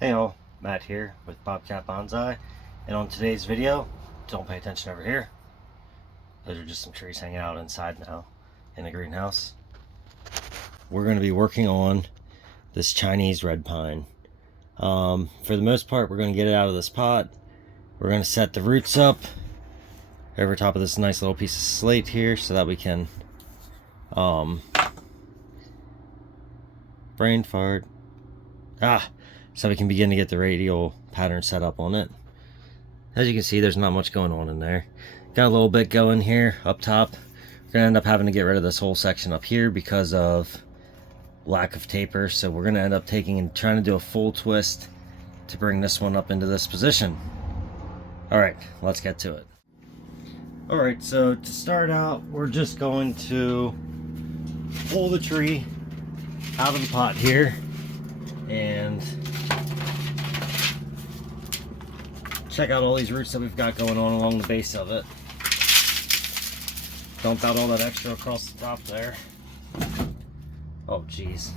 Hey all, Matt here with Bonsai, and on today's video, don't pay attention over here. Those are just some trees hanging out inside now in the greenhouse. We're going to be working on this Chinese red pine. For the most part, we're going to get it out of this pot. We're going to set the roots up over top of this nice little piece of slate here so that we can brain fart. So we can begin to get the radial pattern set up on it. As you can see, there's not much going on in there. Got a little bit going here up top. We're gonna end up having to get rid of this whole section up here because of lack of taper. So we're gonna end up taking and trying to do a full twist to bring this one up into this position. All right, let's get to it. All right, so to start out, we're just going to pull the tree out of the pot here and check out all these roots that we've got going on along the base of it. Dump out all that extra across the top there. Oh geez,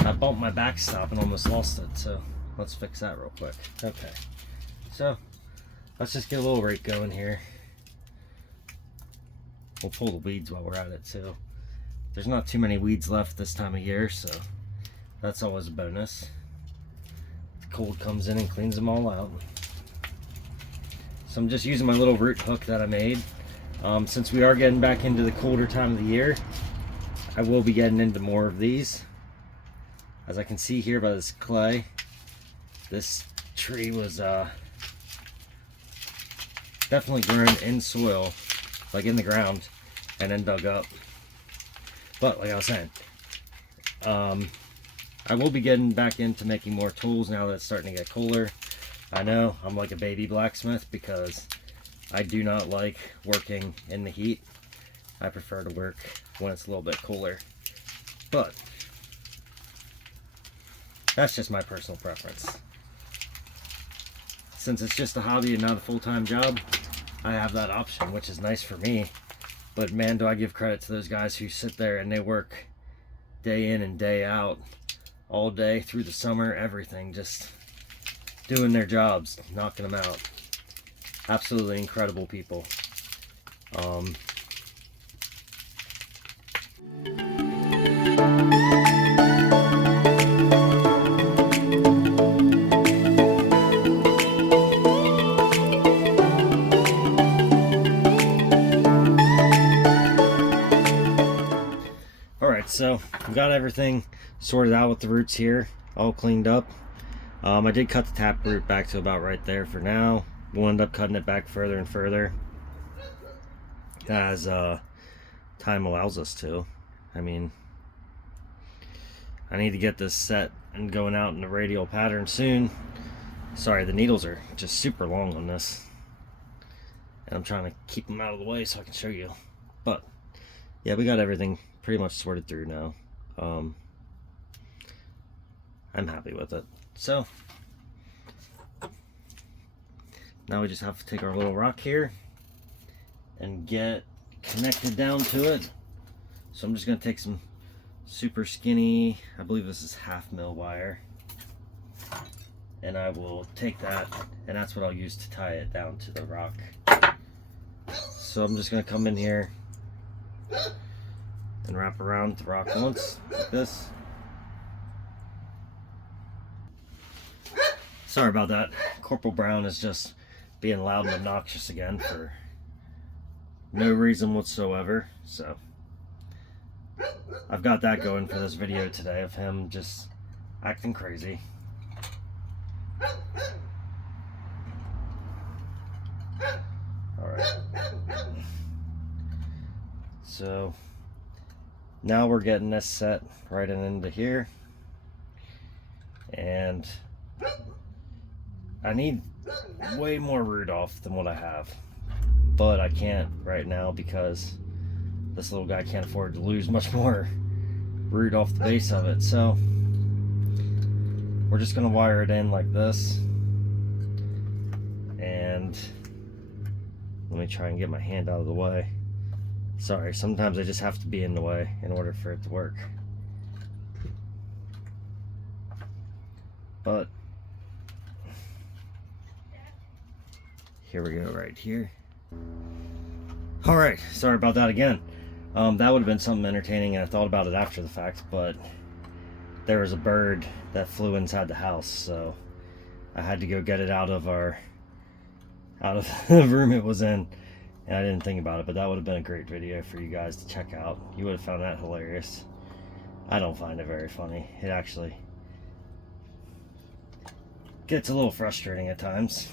I bumped my backstop and almost lost it, so let's fix that real quick. Okay, so let's just get a little rake going here. We'll pull the weeds while we're at it too. There's not too many weeds left this time of year, so that's always a bonus. The cold comes in and cleans them all out. So I'm just using my little root hook that I made. Since we are getting back into the colder time of the year, I will be getting into more of these. As I can see here by this clay, this tree was definitely grown in soil, like in the ground, and then dug up. But like I was saying, I will be getting back into making more tools now that it's starting to get cooler. I know I'm like a baby blacksmith because I do not like working in the heat. I prefer to work when it's a little bit cooler. But that's just my personal preference. Since it's just a hobby and not a full-time job, I have that option, which is nice for me. But man, do I give credit to those guys who sit there and they work day in and day out, all day through the summer, everything, just doing their jobs, knocking them out. Absolutely incredible people. Alright, so we got everything sorted out with the roots here, all cleaned up. I did cut the taproot back to about right there for now. We'll end up cutting it back further and further as time allows us to. I mean, I need to get this set and going out in the radial pattern soon. Sorry, the needles are just super long on this, and I'm trying to keep them out of the way so I can show you. But yeah, we got everything pretty much sorted through now. I'm happy with it. So now we just have to take our little rock here and get connected down to it. So I'm just going to take some super skinny, I believe this is 1/2 mil wire, and I will take that, and that's what I'll use to tie it down to the rock. So I'm just going to come in here and wrap around the rock once, like this. Sorry about that. Corporal Brown is just being loud and obnoxious again for no reason whatsoever. So I've got that going for this video today of him just acting crazy. Alright. So now we're getting this set right into here. And I need way more root off than what I have, but I can't right now because this little guy can't afford to lose much more root off the base of it. So we're just gonna wire it in like this, and let me try and get my hand out of the way. Sorry, sometimes I just have to be in the way in order for it to work. But Here we go, right here. All right, sorry about that again. That would have been something entertaining, and I thought about it after the fact, but there was a bird that flew inside the house, so I had to go get it out of the room it was in, and I didn't think about it, but that would have been a great video for you guys to check out. You would have found that hilarious. I don't find it very funny. It actually gets a little frustrating at times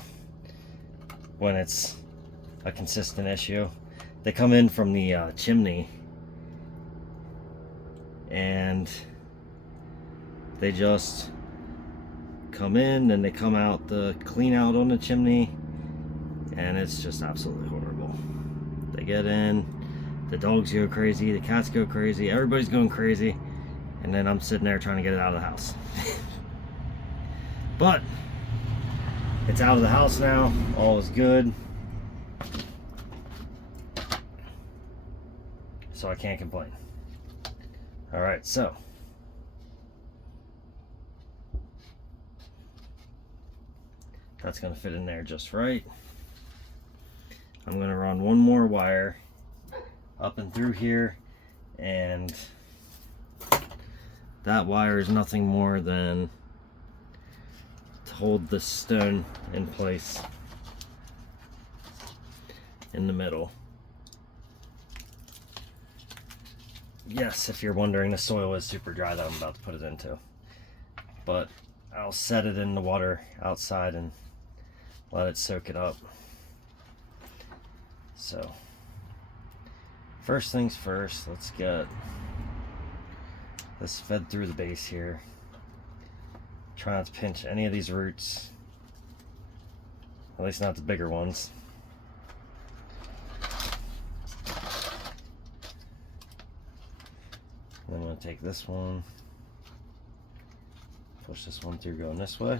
when it's a consistent issue. They come in from the chimney, and they just come in and they come out the clean out on the chimney, and it's just absolutely horrible. They get in, the dogs go crazy, the cats go crazy, everybody's going crazy, and then I'm sitting there trying to get it out of the house. But it's out of the house now, all is good, so I can't complain. Alright, so that's going to fit in there just right. I'm going to run one more wire up and through here, and that wire is nothing more than to hold the stone in place in the middle. Yes, if you're wondering, the soil is super dry that I'm about to put it into, but I'll set it in the water outside and let it soak it up. So first things first, let's get this fed through the base here. Try not to pinch any of these roots, at least not the bigger ones. I'm going to take this one, push this one through going this way.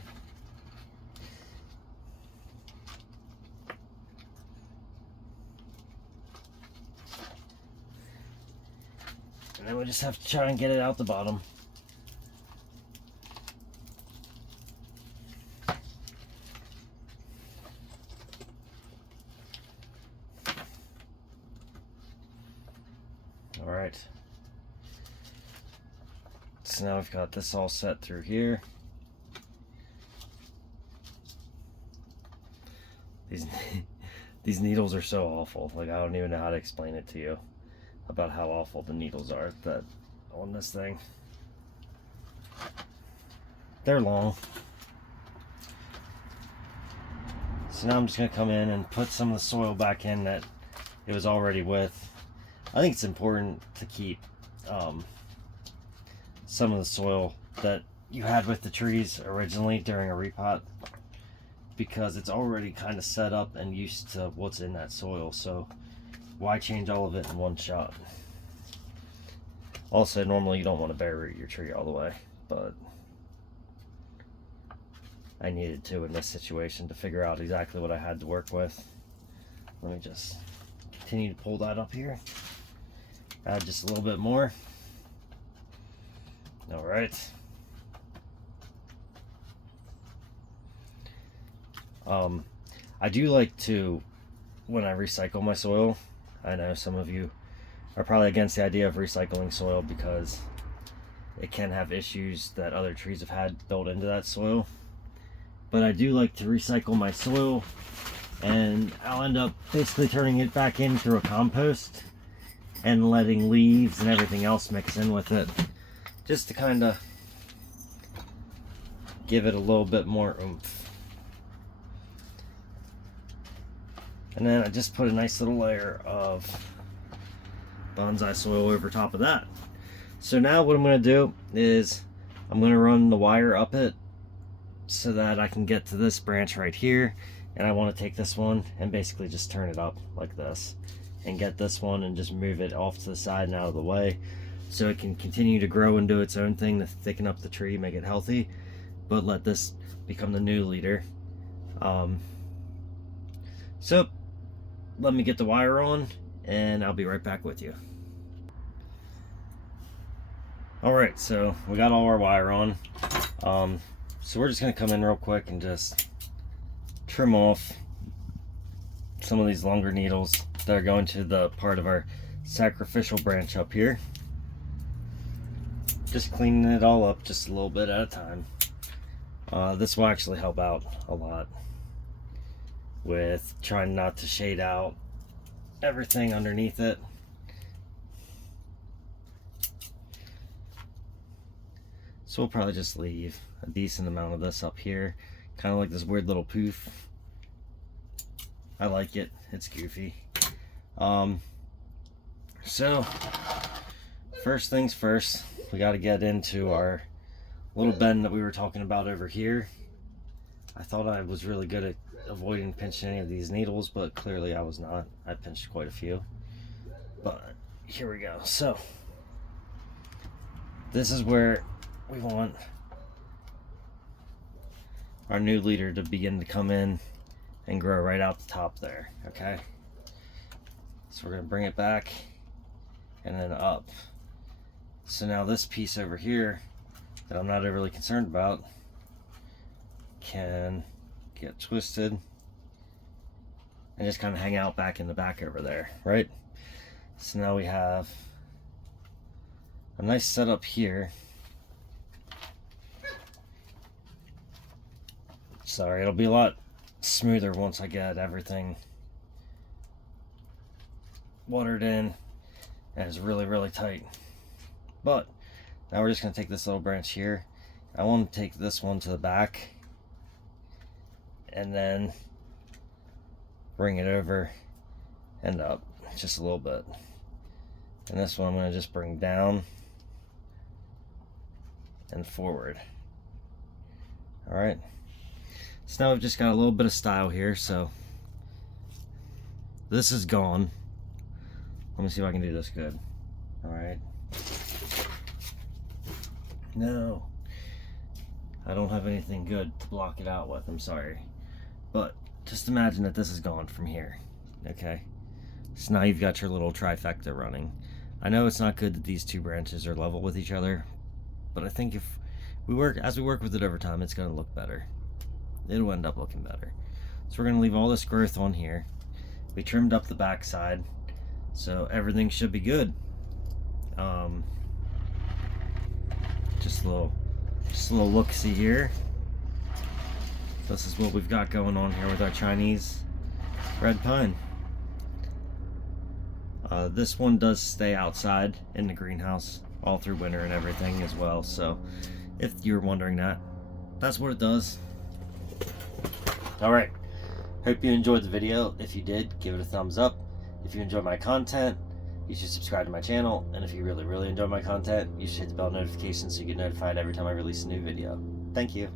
And then we just have to try and get it out the bottom. All right. So now we've got this all set through here. These needles are so awful. Like, I don't even know how to explain it to you about how awful the needles are that on this thing. They're long. So now I'm just going to come in and put some of the soil back in that it was already with. I think it's important to keep some of the soil that you had with the trees originally during a repot, because it's already kind of set up and used to what's in that soil, so why change all of it in one shot? Also, normally you don't want to bare root your tree all the way, but I needed to in this situation to figure out exactly what I had to work with. Let me just continue to pull that up here. Add just a little bit more. All right. I do like to, when I recycle my soil, I know some of you are probably against the idea of recycling soil because it can have issues that other trees have had built into that soil. But I do like to recycle my soil, and I'll end up basically turning it back in through a compost and letting leaves and everything else mix in with it, just to kind of give it a little bit more oomph. And then I just put a nice little layer of bonsai soil over top of that. So now what I'm going to do is I'm going to run the wire up it so that I can get to this branch right here, and I want to take this one and basically just turn it up like this and get this one and just move it off to the side and out of the way so it can continue to grow and do its own thing to thicken up the tree, make it healthy, but let this become the new leader. So let me get the wire on and I'll be right back with you. Alright, so we got all our wire on. So we're just going to come in real quick and just trim off some of these longer needles that are going to the part of our sacrificial branch up here. Just cleaning it all up just a little bit at a time. This will actually help out a lot with trying not to shade out everything underneath it. So we'll probably just leave a decent amount of this up here, kind of like this weird little poof. I like it, it's goofy. So first things first, we got to get into our little bend that we were talking about over here. I thought I was really good at avoiding pinching any of these needles, but clearly I was not. I pinched quite a few, but here we go. So this is where we want our new leader to begin to come in and grow right out the top there. Okay, so we're going to bring it back and then up. So now this piece over here that I'm not overly concerned about can get twisted and just kind of hang out back in the back over there, right? So now we have a nice setup here. Sorry, it'll be a lot smoother once I get everything watered in and it's really, really tight. But now we're just going to take this little branch here. I want to take this one to the back and then bring it over and up just a little bit. And this one I'm going to just bring down and forward. Alright. So now we've just got a little bit of style here, so this is gone. Let me see if I can do this good. Alright. No. I don't have anything good to block it out with, I'm sorry. But just imagine that this is gone from here. Okay? So now you've got your little trifecta running. I know it's not good that these two branches are level with each other, but I think if we work, as we work with it over time, it's going to look better. It'll end up looking better. So we're going to leave all this growth on here. We trimmed up the back side, so everything should be good. Just a little look-see here. This is what we've got going on here with our Chinese red pine. This one does stay outside in the greenhouse all through winter and everything as well, so if you're wondering that, that's what it does. Alright, hope you enjoyed the video. If you did, give it a thumbs up. If you enjoy my content, you should subscribe to my channel, and if you really enjoy my content, you should hit the bell notification so you get notified every time I release a new video. Thank you.